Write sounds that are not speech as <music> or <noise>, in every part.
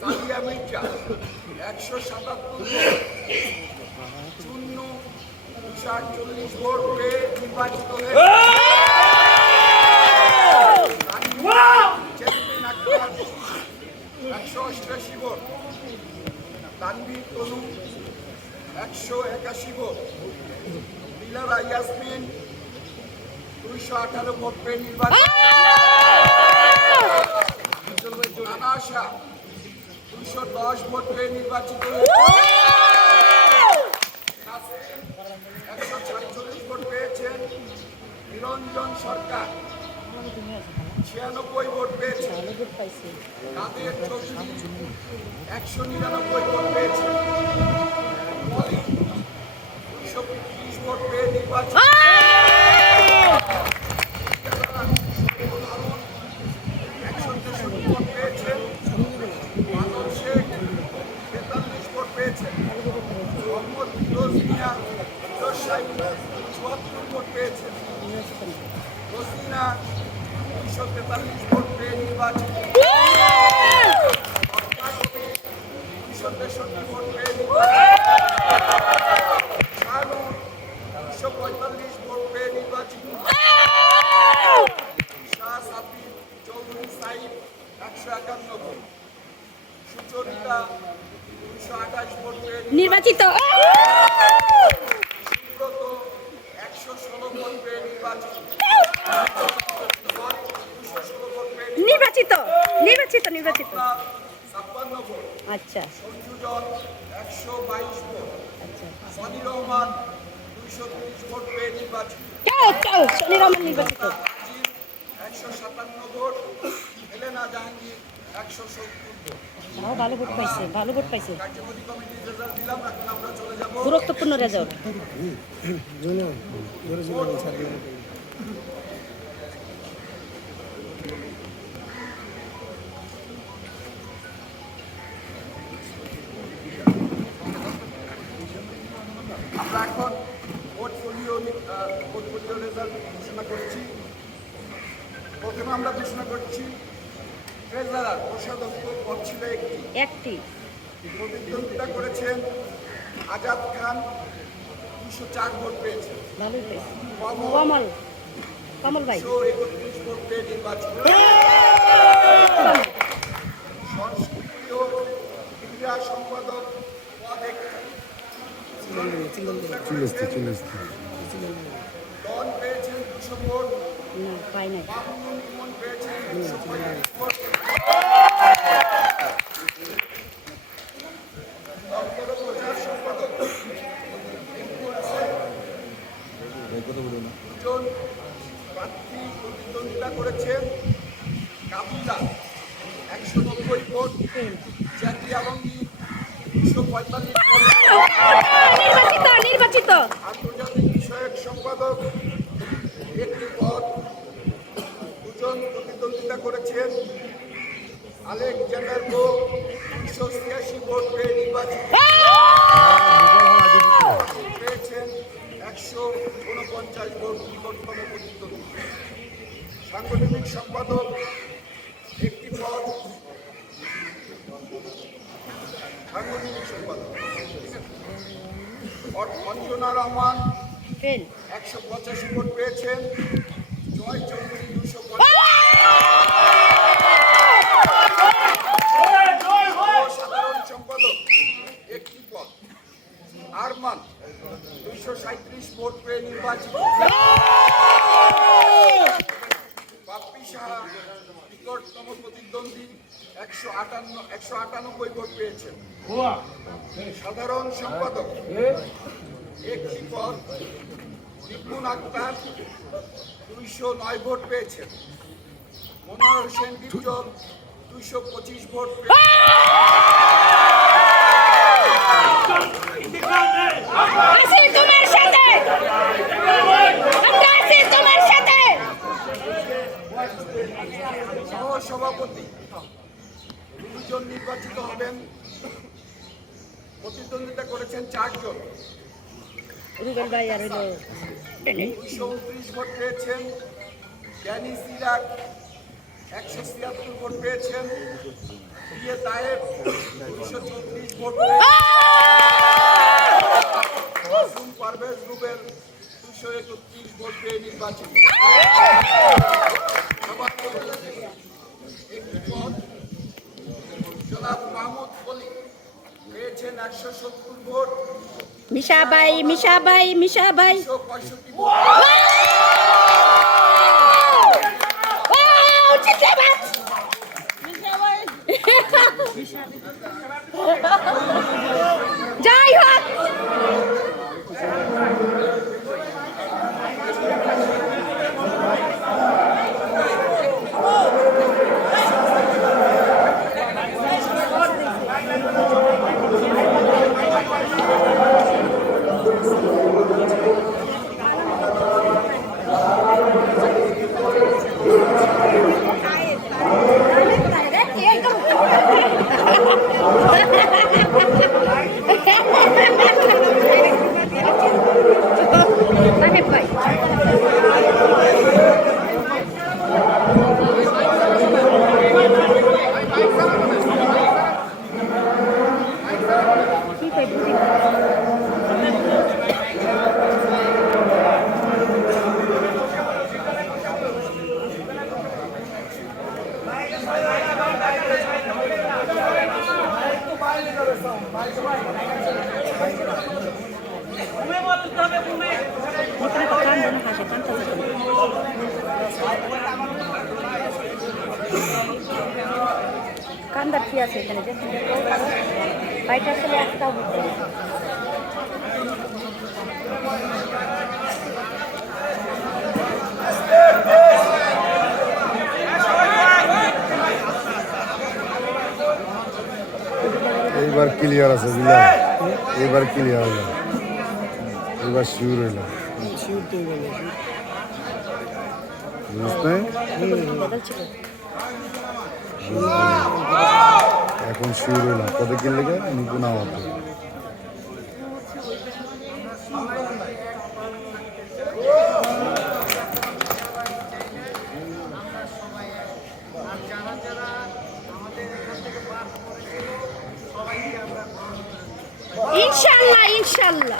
সাদিয়া মির্জা একশো সাতাত্তর শূন্য দুশো আটচল্লিশ ভোট পেয়ে নির্বাচিত একশো অষ্টাশি ভোট তানভীর তনু একশো একাশি ভোট দিলারা ইয়াসমিন দুইশো আঠারো ভোট পেয়ে নির্বাচিত রানা শাহ দুইশো দশ ভোট পেয়ে নির্বাচিত একশো সাতচল্লিশ ভোট পেয়েছেন নিরঞ্জন সরকার। ছিয়ানব্বই ভোট পেয়েছেন চৌধুরী? একশো নিরানব্বই ভোট মলিক দুইশো ত্রিশ ভোট পেয়ে নির্বাচিত নির্বাচিত। একশো আঠাশ নির্বাচিত একশো ষোলো নির্বাচিত নির্বাচিত নির্বাচিত নির্বাচিত। আচ্ছা। সঞ্জুজন একশো বাইশ ভোট। আচ্ছা। সনি রহমান দুইশো তিরিশ ভোট পেয়ে নির্বাচিত। চাও চাও রহমান নির্বাচিত। একশো সাতান্ন ভোট। হেলেনা জাহাঙ্গীর একশো সত্তর ভোট। ভালো ভোট পাইছে ভালো ভোট পাইছে। কার্যকরী কমিটির রেজাল্ট দিলাম এখন আমরা চলে যাব। গুরুত্বপূর্ণ রেজাল্ট একটি। প্রতিদ্বন্দ্বিতা করেছেন আজাদ খান দুশো চার ভোট পেয়েছেন। ভালোই কমল কমল ভাই। একত্রিশ ভোট পেয়ে নির্বাচিত। সংস্কৃতি ও ক্রীড়া সম্পাদক পদ একটি ডন পেয়েছেন দুশো ভোট। না পাই নাই। পেয়েছেন দুশো পঁয়ত্রিশ ভোট দপ্তর ও প্রচার সম্পাদক রিঙ্কু হাসান দুজন প্রার্থী প্রতিদ্বন্দ্বিতা করেছেন কাবুলা একশো নব্বই ভোট জ্যাকি আলমগীর দুশো পঁয়তাল্লিশ ভোট নির্বাচিত নির্বাচিত আন্তর্জাতিক বিষয়ক সম্পাদক একটি পদ দুজন প্রতিদ্বন্দ্বিতা করেছেন আলেকজান্ডার গো দুশো ছিয়াশি ভোট পেয়ে নির্বাচিত পেয়েছেন একশো উনপঞ্চাশ ভোট নিকটতম প্রতিদ্বন্দ্বী সাংগঠনিক সম্পাদক একটি পদ। সাংগঠনিক সম্পাদক। অঞ্জনা রহমান একশো পঁচাশি ভোট পেয়েছেন। জয় চৌধুরী দুশো সাধারণ সম্পাদক একটি পদ আরমান দুইশো সাঁত্রিশ ভোট পেয়ে নির্বাচিত। বাপ্পি সাহা নিকটতম প্রতিদ্বন্দ্বী একশো আটান্ন একশো আটানব্বই ভোট পেয়েছেন। সাধারণ সম্পাদক একটি পদ রিপুন আক্তার দুইশো নয় ভোট পেয়েছেন। মনোহর হোসেন বিপ্লব দুইশো পঁচিশ ভোট পেয়ে আছি তোমার সাথে আমরা আছি তোমার সাথে সহসভাপতি দুজন নির্বাচিত হবেন। প্রতিদ্বন্দ্বিতা করেছেন চারজন। দুইশো উনত্রিশ ভোট পেয়েছেন। জ্ঞানী সিরাক একশো ছিয়াত্তর ভোট পেয়েছেন। দিয়ে তায়েব দুশো চব্বিশ ভোট পারভেজ রুবেল দুশো একত্রিশ ভোট পেয়ে নির্বাচিত। ভোট মিশাবাই মিশাবাই। মিশাবাই <laughs> বাইটা আসলে পারি না। এইবার ক্লিয়ার আছে বুঝলা? এইবার ক্লিয়ার হইল এবার শিওর হইল বুঝতে? বদল ছিল? এখন শিওর হইল কত কি লেগে? নুকুনা হতো ইনশাল্লাহ ইনশাল্লাহ।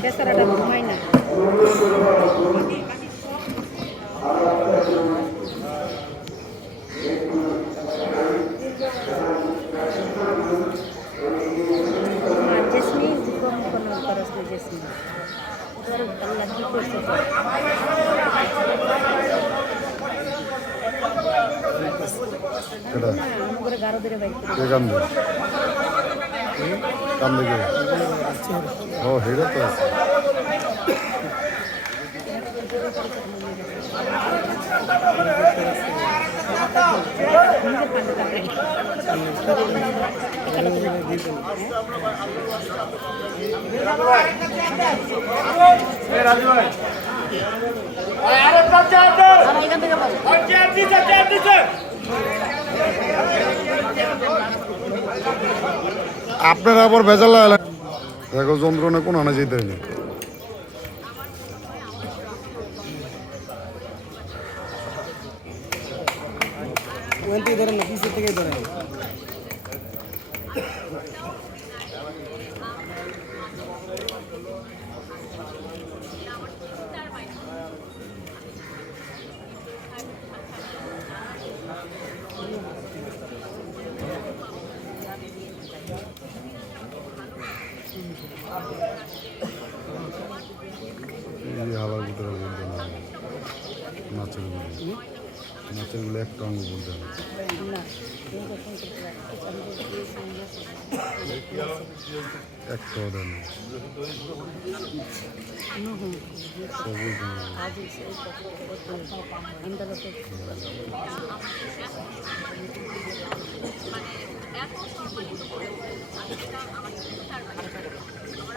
Desa rada lumayan আল্লাহ কি করছে ও হেটা তো আছে আপনারা আবার ভেজাল লাগালেন। দেখো যন্ত্রণা কোন আনা যেতে হয়নি ধরেন থেকে ধরেন? এই হাওয়ার ভিতরে বলতে না নাচেরগুলো নাচেরগুলো একটা অঙ্গ বলতে না একটাও।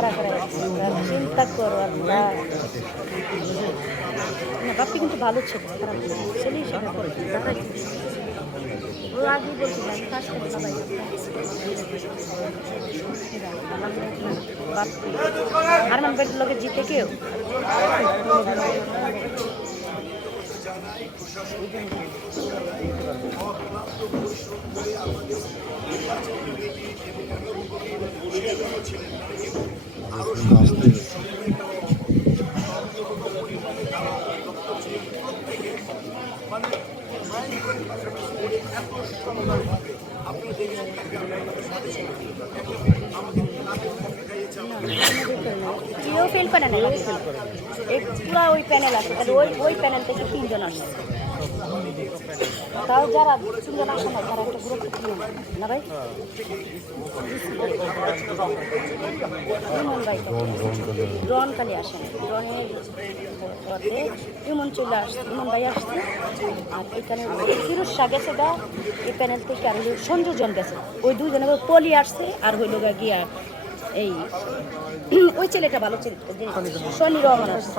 কারা কারা চিন্তা করো না, বাপি কিন্তু ভালো ছিল, খারাপ ছিল ছেলে হিসেবে ভালো ছিল। বাবাই ছিল। ও আগেই বলছিল, আমি কাজ করি বাড়ির লোকে জিতে কেউ আসতে কেউ ফেল করে না এই ওই প্যানেল আছে, তাহলে ওই ওই প্যানেল থেকে তিনজন আসছে তাও যারা তিনজন আসে না তারা একটা গুরুত্বপূর্ণ না ভাই? ইমন ভাই। ড্রোন ড্রন আসে না। ড্রনের পথে ইমন চলে আসছে ইমন ভাই আসছে। আর এখানে ফিরোজ শাহ গেছে গা এই প্যানেল থেকে আর হইল সঞ্জুজন গেছে। ওই দুজনে পলি আসছে আর হইল গা গিয়া এই <clears throat> ওই ছেলেটা ভালো ছেলে শনি রহমান। আসছে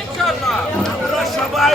ইনশাআল্লাহ। আমরা সবাই